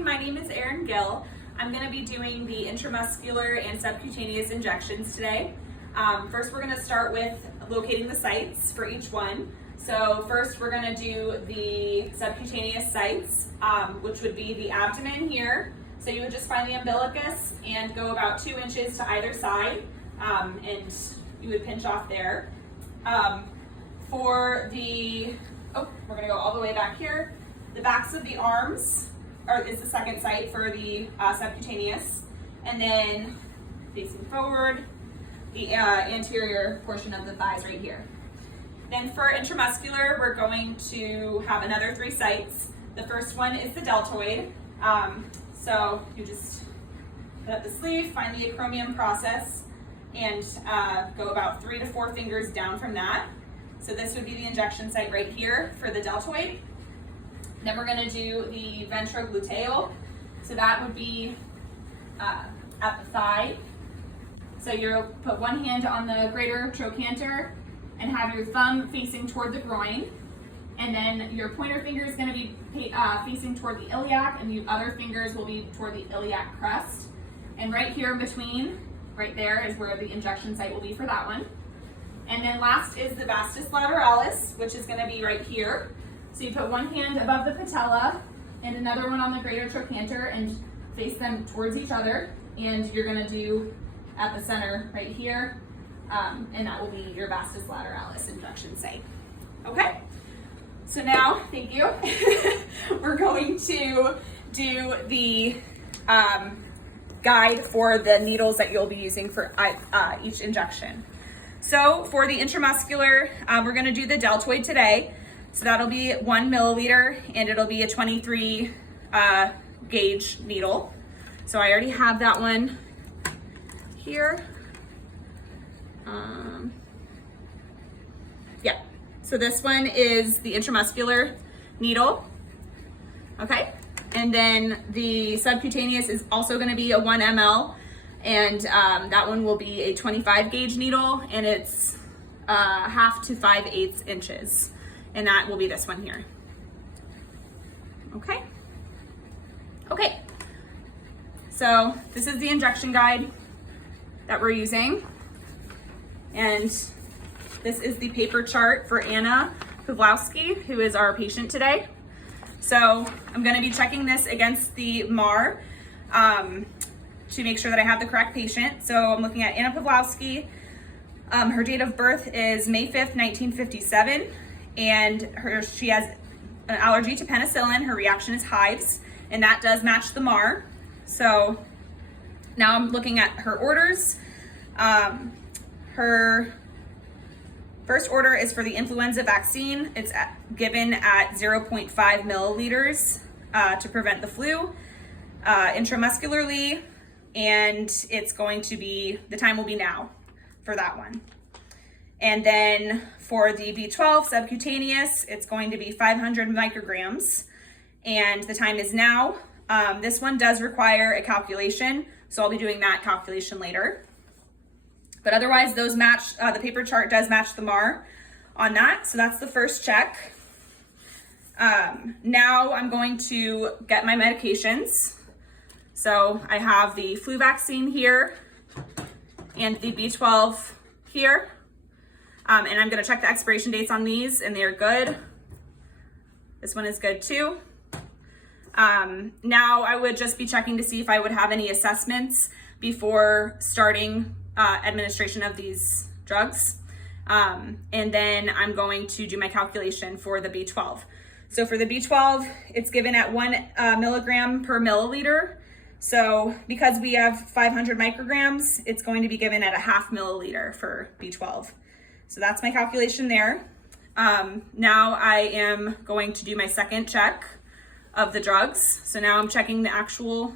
Hi, my name is Erin Gill. I'm going to be doing the intramuscular and subcutaneous injections today. First, we're going to start with locating the sites for each one. So first, we're going to do the subcutaneous sites, which would be the abdomen here. So you would just find the umbilicus and go about 2 inches to either side, and you would pinch off there. We're going to go all the way back here. The backs of the arms is the second site for the subcutaneous, and then facing forward, the anterior portion of the thighs right here. Then for intramuscular, we're going to have another 3 sites. The first one is the deltoid. So you just put up the sleeve, find the acromion process, and go about 3 to 4 fingers down from that. So this would be the injection site right here for the deltoid. Then we're going to do the ventrogluteal. So that would be at the thigh. So you'll put one hand on the greater trochanter and have your thumb facing toward the groin. And then your pointer finger is going to be facing toward the iliac, and the other fingers will be toward the iliac crest. And right here in between, right there, is where the injection site will be for that one. And then last is the vastus lateralis, which is going to be right here. So you put one hand above the patella and another one on the greater trochanter and face them towards each other. And you're going to do at the center right here, and that will be your vastus lateralis injection site. Okay? So now, thank you, we're going to do the guide for the needles that you'll be using for each injection. So for the intramuscular, we're going to do the deltoid today. So that'll be 1 milliliter, and it'll be a 23 gauge needle. So I already have that one here. Yeah, so this one is the intramuscular needle. Okay, and then the subcutaneous is also going to be a 1 ml, and that one will be a 25 gauge needle, and it's 1/2 to 5/8 inches. And that will be this one here. Okay. Okay. So this is the injection guide that we're using. And this is the paper chart for Anna Pawlowski, who is our patient today. So I'm going to be checking this against the MAR to make sure that I have the correct patient. So I'm looking at Anna Pawlowski. Her date of birth is May 5th, 1957. And she has an allergy to penicillin. Her reaction is hives, and that does match the MAR. So now I'm looking at her orders. Her first order is for the influenza vaccine. It's given at 0.5 milliliters to prevent the flu intramuscularly, and it's going to be, the time will be now for that one. And then for the B12 subcutaneous, it's going to be 500 micrograms, and the time is now. This one does require a calculation, so I'll be doing that calculation later. But otherwise, those match, the paper chart does match the MAR on that, so that's the first check. Now I'm going to get my medications. So I have the flu vaccine here and the B12 here. And I'm going to check the expiration dates on these, and they're good. This one is good too. Now I would just be checking to see if I would have any assessments before starting administration of these drugs. And then I'm going to do my calculation for the B12. So for the B12, it's given at 1 milligram per milliliter. So because we have 500 micrograms, it's going to be given at 1/2 milliliter for B12. So that's my calculation there. Now I am going to do my second check of the drugs. So now I'm checking the actual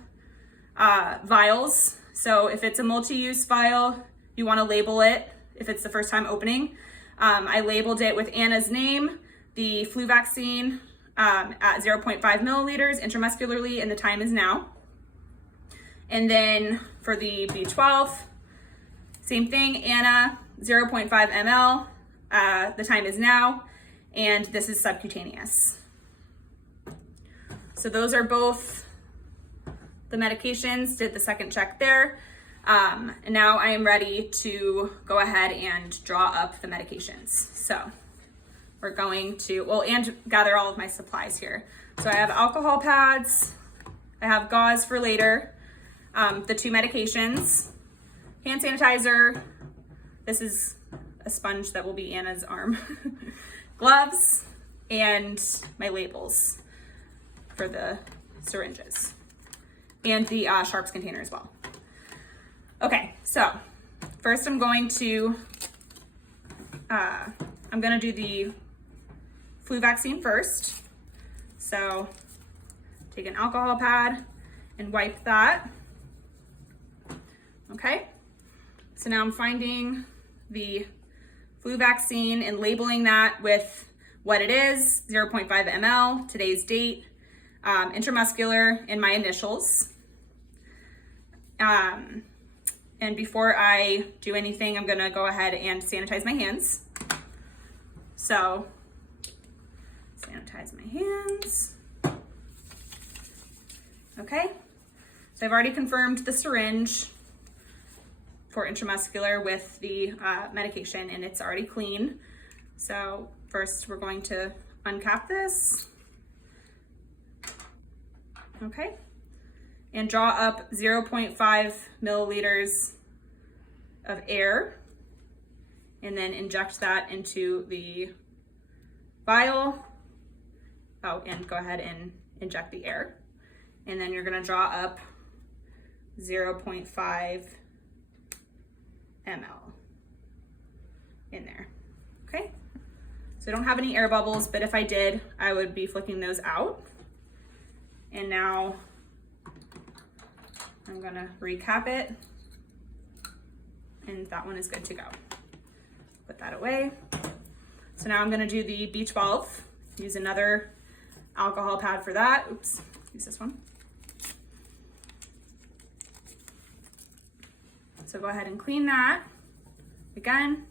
vials. So if it's a multi-use vial, you want to label it if it's the first time opening. I labeled it with Anna's name, the flu vaccine at 0.5 milliliters intramuscularly, and the time is now. And then for the B12, same thing, Anna, 0.5 ml, the time is now, and this is subcutaneous. So those are both the medications, did the second check there. And now I am ready to go ahead and draw up the medications. So we're going to, well, and gather all of my supplies here. So I have alcohol pads, I have gauze for later, the 2 medications, hand sanitizer, this is a sponge that will be Anna's arm, gloves, and my labels for the syringes, and the sharps container as well. Okay, so first I'm going to do the flu vaccine first. So take an alcohol pad and wipe that. Okay, so now I'm finding the flu vaccine and labeling that with what it is, 0.5 ml, today's date, intramuscular, and my initials. And before I do anything, I'm gonna go ahead and sanitize my hands. So, sanitize my hands. Okay, so I've already confirmed the syringe for intramuscular with the medication, and it's already clean. So first we're going to uncap this. Okay, and draw up 0.5 milliliters of air, and then inject that into the vial. Oh, and go ahead and inject the air. And then you're gonna draw up 0.5 ml in there, okay? So I don't have any air bubbles, but if I did, I would be flicking those out. And now I'm gonna recap it, and that one is good to go. Put that away. So now I'm gonna do the B12, use another alcohol pad for that. Oops, use this one. So go ahead and clean that again.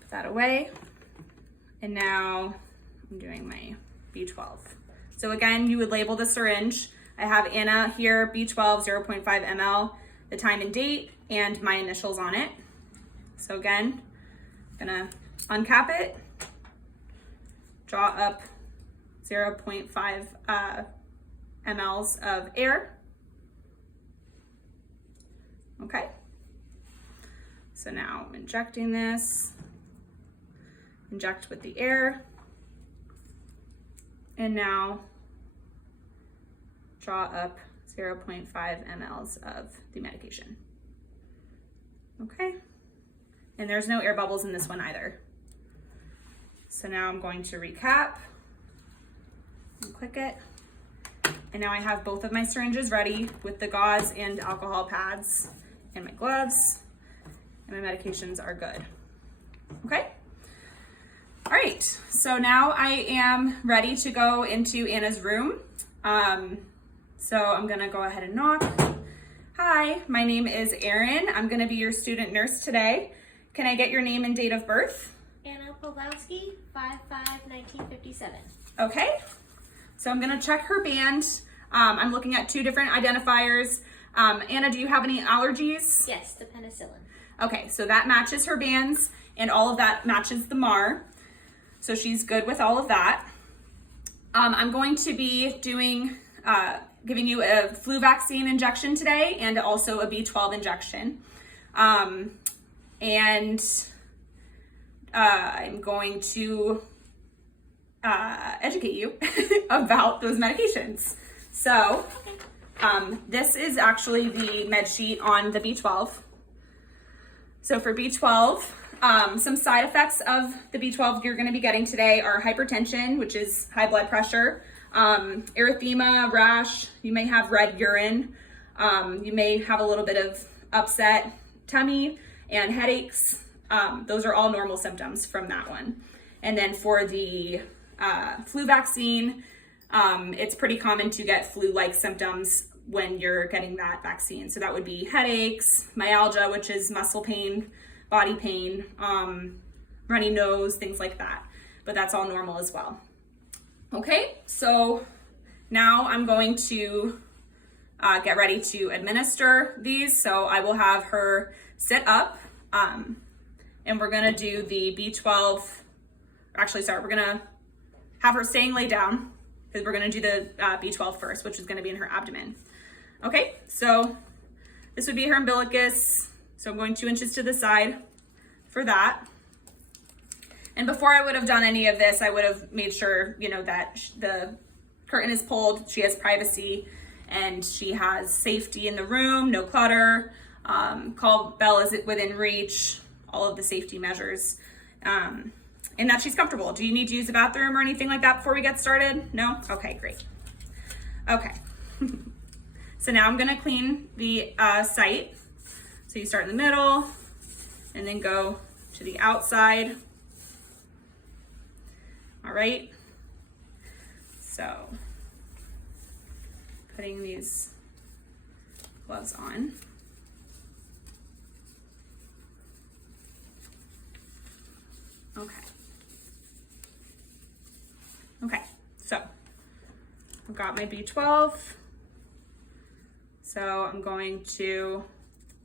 Put that away. And now I'm doing my B12. So again, you would label the syringe. I have Anna here, B12, 0.5 ml, the time and date, and my initials on it. So again, I'm gonna uncap it, draw up 0.5 mLs of air. Okay, so now I'm injecting this, inject with the air, and now draw up 0.5 mLs of the medication. Okay, and there's no air bubbles in this one either. So now I'm going to recap and click it. And now I have both of my syringes ready with the gauze and alcohol pads and my gloves, and my medications are good. Okay? All right, so now I am ready to go into Anna's room. So I'm gonna go ahead and knock. Hi, my name is Erin. I'm gonna be your student nurse today. Can I get your name and date of birth? Anna Pawlowski, 5/5/1957. Okay, so I'm gonna check her band. I'm looking at 2 different identifiers. Anna, do you have any allergies? Yes, the penicillin. Okay, so that matches her bands, and all of that matches the MAR. So she's good with all of that. I'm going to be doing, giving you a flu vaccine injection today and also a B12 injection. And I'm going to educate you about those medications. So this is actually the med sheet on the B12. So for B12, some side effects of the B12 you're going to be getting today are hypertension, which is high blood pressure, erythema, rash, you may have red urine, you may have a little bit of upset tummy and headaches. Those are all normal symptoms from that one. And then for the flu vaccine, it's pretty common to get flu-like symptoms when you're getting that vaccine. So that would be headaches, myalgia, which is muscle pain, body pain, runny nose, things like that. But that's all normal as well. Okay, so now I'm going to get ready to administer these. So I will have her sit up, and we're gonna do the B12, actually, sorry, we're gonna have her staying laid down because we're gonna do the B12 first, which is gonna be in her abdomen. Okay, so this would be her umbilicus. So I'm going 2 inches to the side for that. And before I would have done any of this, I would have made sure, you know, that the curtain is pulled, she has privacy, and she has safety in the room, no clutter, call bell is within reach, all of the safety measures, and that she's comfortable. Do you need to use the bathroom or anything like that before we get started? No? Okay, great. Okay. So now I'm gonna clean the site. So you start in the middle and then go to the outside. All right. So putting these gloves on. Okay. Okay, so I've got my B12. So I'm going to,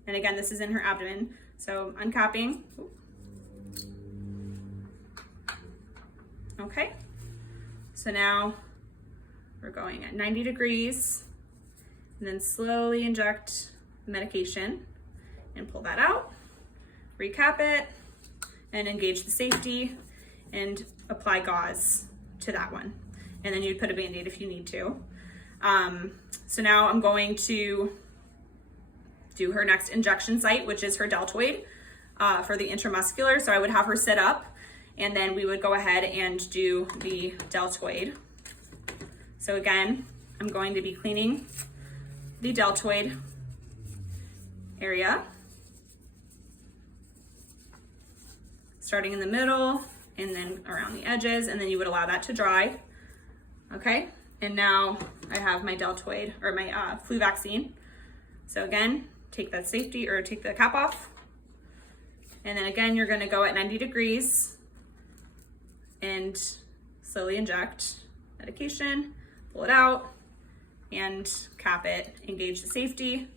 and again, this is in her abdomen. So uncapping. Okay. So now we're going at 90 degrees and then slowly inject the medication and pull that out, recap it, and engage the safety and apply gauze to that one. And then you'd put a Band-Aid if you need to. So now I'm going to do her next injection site, which is her deltoid for the intramuscular. So I would have her sit up and then we would go ahead and do the deltoid. So again, I'm going to be cleaning the deltoid area, starting in the middle and then around the edges, and then you would allow that to dry. Okay, and now I have my deltoid or my flu vaccine. So again, take that safety or take the cap off. And then again, you're gonna go at 90 degrees and slowly inject medication, pull it out and cap it, engage the safety,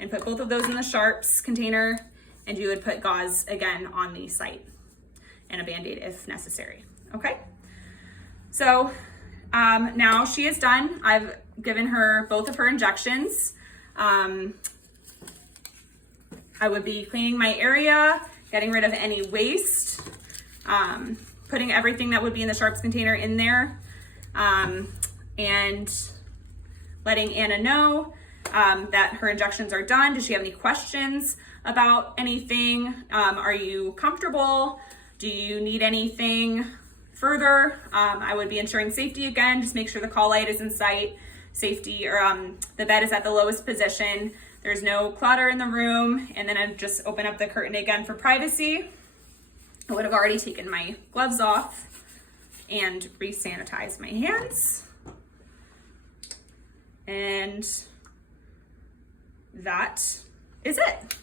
and put both of those in the sharps container, and you would put gauze again on the site and a Band-Aid if necessary. Okay, so now she is done. I've given her both of her injections. I would be cleaning my area, getting rid of any waste, putting everything that would be in the sharps container in there, and letting Anna know that her injections are done. Does she have any questions about anything? Are you comfortable? Do you need anything further? I would be ensuring safety again. Just make sure the call light is in sight, safety, or the bed is at the lowest position. There's no clutter in the room. And then I'd just open up the curtain again for privacy. I would have already taken my gloves off and re-sanitize my hands. And that is it.